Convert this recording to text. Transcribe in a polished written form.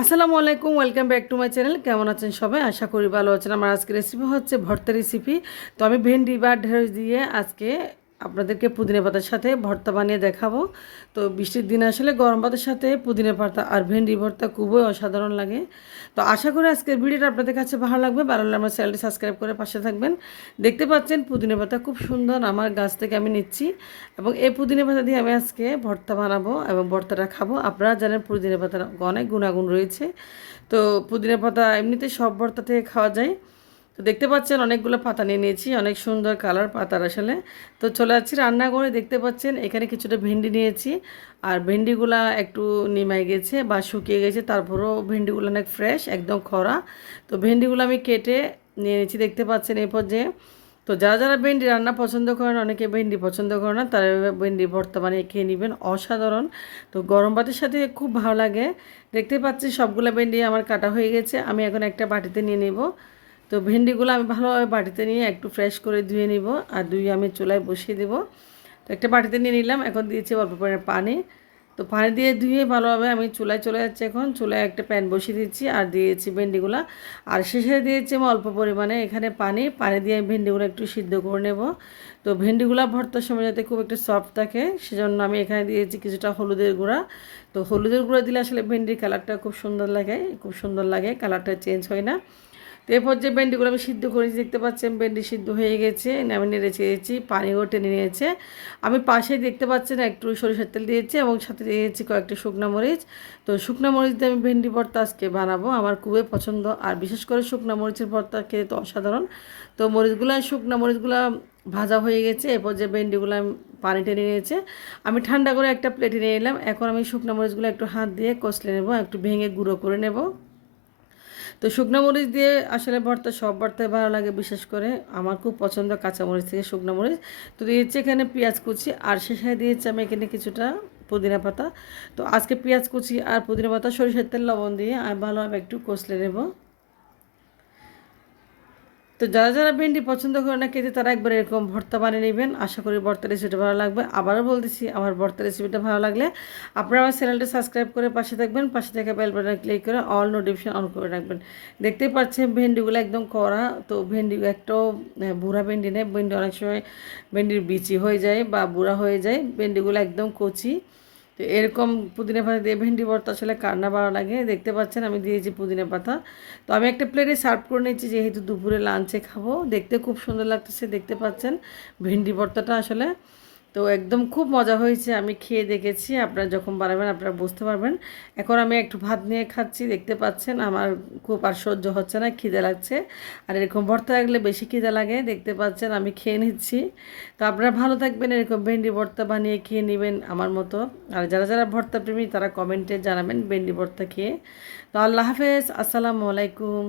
আসসালামু আলাইকুম, welcome back to my channel. কেমন আছেন সবাই? আশা করি ভালো আছেন। আমার আজকে রেসিপি হচ্ছে ভর্তা রেসিপি। তো আমি ভেন্ডি বা ঢেঁড়স দিয়ে আজকে আপনাদেরকে পুদিনা পাতার সাথে ভর্তা বানিয়ে দেখাবো। তো বৃষ্টির দিনে আসলে গরম ভাতের সাথে পুদিনা পাতা আর ভেন্ডি ভর্তা খুবই অসাধারণ লাগে। তো আশা করি আজকের ভিডিওটা আপনাদের কাছে ভালো লাগবে। ভালো লাগলে আমার চ্যানেলটি সাবস্ক্রাইব করে পাশে থাকবেন। দেখতে পাচ্ছেন পুদিনা পাতা খুব সুন্দর, আমার গাছ থেকে আমি নিচ্ছি এবং এই পুদিনা পাতা দিয়ে আমি আজকে ভর্তা বানাবো এবং ভর্তাটা খাবো। আপনারা জানেন পুদিনা পাতার অনেক গুণাগুণ রয়েছে। তো পুদিনা পাতা এমনিতে সব ভর্তা থেকে খাওয়া যায়। তো দেখতে পাচ্ছেন অনেকগুলো পাতা নিয়ে নিয়েছি, অনেক সুন্দর কালার পাতার আসলে। তো চলে যাচ্ছি রান্নাঘরে। দেখতে পাচ্ছেন এখানে কিছুটা ভেন্ডি নিয়েছি, আর ভেন্ডিগুলা একটু নিমাই গেছে বা শুকিয়ে গেছে, তারপরেও ভেন্ডিগুলো অনেক ফ্রেশ, একদম খরা। তো ভেন্ডিগুলো আমি কেটে নিয়ে নিয়েছি, দেখতে পাচ্ছেন এই পর্যায়ে। তো যারা যারা ভেন্ডি রান্না পছন্দ করেন, অনেকে ভেন্ডি পছন্দ করে না, তারা এভাবে ভেন্ডি ভর্তা বানিয়ে খেয়ে নেবেন, অসাধারণ। তো গরম ভাতের সাথে খুব ভালো লাগে। দেখতে পাচ্ছি সবগুলো ভেন্ডি আমার কাটা হয়ে গেছে, আমি এখন একটা বাটিতে নিয়ে নেব। তো ভেন্ডিগুলো আমি ভালোভাবে বাটিতে নিয়ে একটু ফ্রেশ করে ধুয়ে নিব, আর ধুয়ে আমি চুলায় বসিয়ে দেবো। তো একটা বাটিতে নিয়ে নিলাম, এখন দিয়েছি অল্প পরিমাণে পানি। তো পানি দিয়ে ধুয়ে ভালোভাবে আমি চুলায় চলে যাচ্ছি, এখন চুলায় একটা প্যান বসিয়ে দিচ্ছি আর দিয়েছি ভেন্ডিগুলো। আর শেষে দিয়েছি আমি অল্প পরিমাণে এখানে পানি পানি দিয়ে ভেন্ডিগুলো একটু সিদ্ধ করে নেব। তো ভেন্ডিগুলো ভর্তার সময় যাতে খুব একটু সফট থাকে, সেজন্য আমি এখানে দিয়েছি কিছুটা হলুদের গুঁড়া। তো হলুদের গুঁড়া দিলে আসলে ভেন্ডির কালারটা খুব সুন্দর লাগে, খুব সুন্দর লাগে, কালারটা চেঞ্জ হয় না। তো এরপর যে ভেন্ডিগুলো আমি সিদ্ধ করেছি, দেখতে পাচ্ছেন ভেন্ডি সিদ্ধ হয়ে গেছে, আমি নেড়ে চেয়েছি, পানিও টেনে নিয়েছে। আমি পাশে দেখতে পাচ্ছেন একটু সরিষার তেল দিয়েছি এবং সাথে দিয়েছি কয়েকটা শুকনো মরিচ। তো শুকনো মরিচ দিয়ে আমি ভেন্ডি ভর্তা আজকে বানাবো, আমার খুবই পছন্দ, আর বিশেষ করে শুকনো মরিচের ভর্তা খেতে তো অসাধারণ। তো মরিচগুলো, শুকনো মরিচগুলো ভাজা হয়ে গেছে, এরপর যে ভেন্ডিগুলো পানি টেনে নিয়েছে, আমি ঠান্ডা করে একটা প্লেটে নিয়ে নিলাম। এখন আমি শুকনো মরিচগুলো একটু হাত দিয়ে কষলে নেব, একটু ভেঙে গুঁড়ো করে নেব। তো শুকনো মরিচ দিয়ে আসলে ভর্তা সব ভর্তায় ভালো লাগে, বিশেষ করে আমার খুব পছন্দ কাঁচা মরিচ থেকে শুকনো মরিচ। তো দিয়েছি এখানে পেঁয়াজ কুচি, আর শেষে দিয়েছি আমি এখানে কিছুটা পুদিনা পাতা। তো আজকে পেঁয়াজ কুচি আর পুদিনা পাতা সরিষার তেল লবণ দিয়ে আমি ভালোভাবে একটু কষলে নেব। তো যারা যারা ভেন্ডি পছন্দ করে না খেতে, তারা একবার এরকম ভর্তা বানিয়ে নেবেন। আশা করি ভর্তা রেসিপিটা ভালো লাগবে। আবারও বলতেছি, আমার ভর্তা রেসিপিটা ভালো লাগলে আপনারা আমার চ্যানেলটা সাবস্ক্রাইব করে পাশে থাকবেন, পাশে থাকা বেল বাটনে ক্লিক করে অল নোটিফিকেশন অন করে রাখবেন। দেখতেই পাচ্ছেন ভেন্ডিগুলো একদম কড়া। তো ভেন্ডি একটাও বুড়া ভেন্ডি নেই, ভেন্ডি অনেক সময় ভেন্ডির বিচি হয়ে যায় বা বুড়া হয়ে যায়, ভেন্ডিগুলো একদম কচি। তো এরকম পুদিনা পাতা দিয়ে ভেন্ডি ভর্তা আসলে কার না ভালো লাগে। দেখতে পাচ্ছেন আমি দিয়েছি পুদিনা পাতা। তো আমি একটা প্লেটে সার্ভ করে নিচ্ছি, যেহেতু দুপুরে লাঞ্চে খাবো। দেখতে খুব সুন্দর লাগতেছে, দেখতে পাচ্ছেন ভেন্ডি ভর্তাটা আসলে। তো একদম খুব মজা হয়েছে, আমি খেয়ে দেখেছি, আপনারা যখন বানাবেন আপনারা বুঝতে পারবেন। এখন আমি একটু ভাত নিয়ে খাচ্ছি, দেখতে পাচ্ছেন আমার খুব আর সহ্য হচ্ছে না, খিদে লাগছে। আর এরকম ভর্তা রাখলে বেশি খিদে লাগে, দেখতে পাচ্ছেন আমি খেয়ে নিচ্ছি। তো আপনারা ভালো থাকবেন, এরকম ভেন্ডি ভর্তা বানিয়ে খেয়ে নেবেন আমার মতো। আর যারা যারা ভর্তা প্রেমী তারা কমেন্টে জানাবেন ভেন্ডি ভর্তা খেয়ে। তো আল্লাহ হাফেজ, আসসালামু আলাইকুম।